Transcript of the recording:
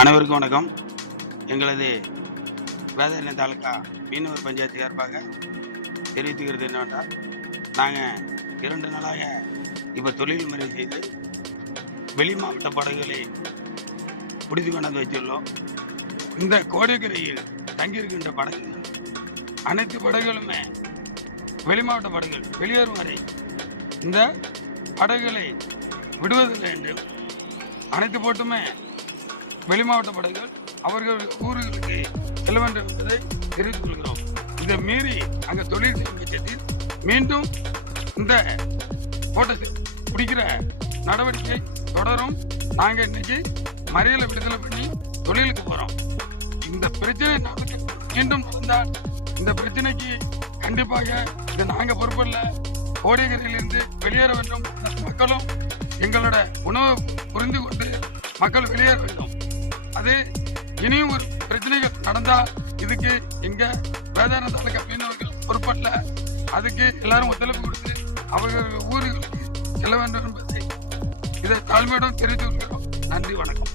அனைவருக்கும் வணக்கம். எங்களது வேதாரண்யம் தாலுகா மீனவர் பஞ்சாயத்து சார்பாக தெரிவித்துக்கிறது என்னவென்றால், நாங்கள் 2 நாளாக இப்போ தொழில் முறை செய்து வெளி மாவட்ட படகுகளை பிடித்து கொண்டாந்து வைத்துள்ளோம். இந்த கோடிக்கரையில் தங்கியிருக்கின்ற படகுகள் அனைத்து படகுகளுமே வெளி மாவட்ட படகுகள் வெளியேறும் வரை இந்த படகுகளை விடுவதில்லை என்றும், அனைத்து போட்டுமே வெளி மாவட்ட படகுகள் அவர்கள் ஊர்களுக்கு செல்ல வேண்டும் என்பதை தெரிவித்துக் கொள்கிறோம். இதை மீறி அங்கே தொழில் செய்யும் பட்சத்தில் மீண்டும் இந்த போட்டை பிடிக்கிற நடவடிக்கை தொடரும். நாங்கள் இன்னைக்கு மறியலை விடுதலை பண்ணி தொழிலுக்கு போகிறோம். இந்த பிரச்சனை மீண்டும் நடந்தால் இந்த பிரச்சனைக்கு கண்டிப்பாக இது நாங்கள் பொறுப்பில்ல. கோடிக்கரையிலிருந்து வெளியேற வேண்டும். மக்களும் எங்களோட உணவை புரிந்து கொண்டு மக்கள் வெளியேற வேண்டும். அது இனியும் ஒரு பிரச்சனைகள் நடந்தால் இதுக்கு எங்க வேதாரண்யம் தாலுகா மீனவர்கள் பொறுப்பல்ல. அதுக்கு எல்லாரும் ஒத்துழைப்பு கொடுத்து அவர்கள் ஊர்களுக்கு செல்ல வேண்டும் என்பதை இதை தாழ்மையுடன் தெரிவித்துக் கொள்கிறோம். நன்றி, வணக்கம்.